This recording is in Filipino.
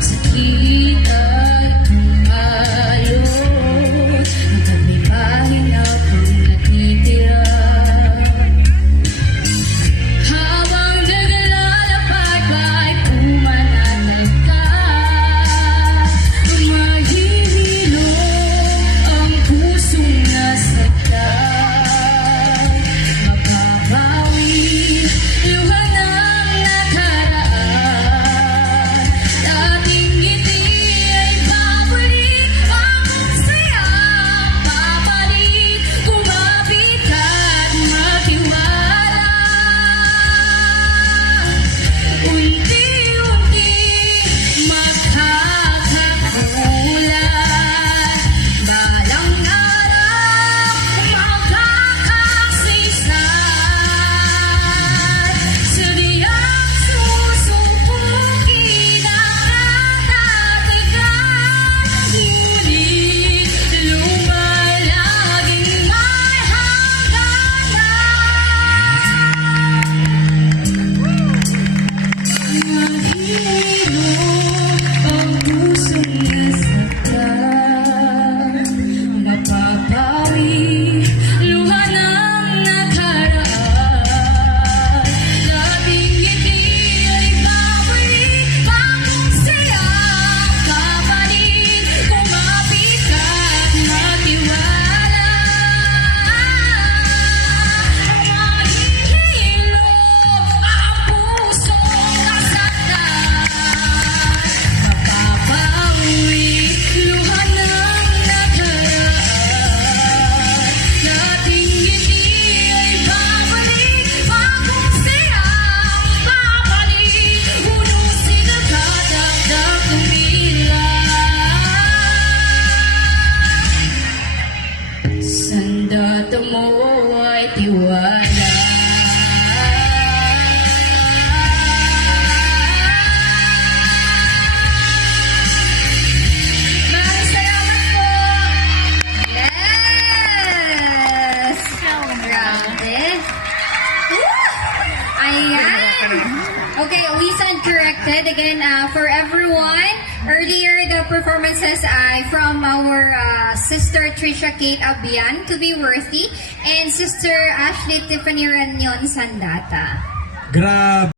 sakit at tumalon, hanggang may pahinga pang natitira. Habang naglalakad ba'y pumanatag ka, mahihilo ang pusong nasaktan. Mapapawi luha ng nakaraan, dating ngiti ay babalik, bagong saya babalik, kumapit at magtiwala. Unti-unti makakakulan, balang araw magkakasisan. Sadyang susubukin ang katatagan, ngunit lumalaging may hangganan. Mahilo ang pusong nasaktan, mapapawi luha ng nakaraan, dating ngiti ay babalik, bagong saya babalik, kumapit at magtiwala. Mahihilo ang pusong nasaktan, mapapawi luha ng nakaraan, dating ngiti ay babalik, bagong saya babalik, hunusin ang kadagdag umilan. Sandata mo ay tiwala. Maraming salamat po. Yes! Grabe. Woo! Ayan. Okay, we stand corrected. Again, for everyone, earlier the performances from our sister Trisha Kate Abian, To Be Worthy, and sister Ashley Tiffany Ranyon Sandata. Grabe.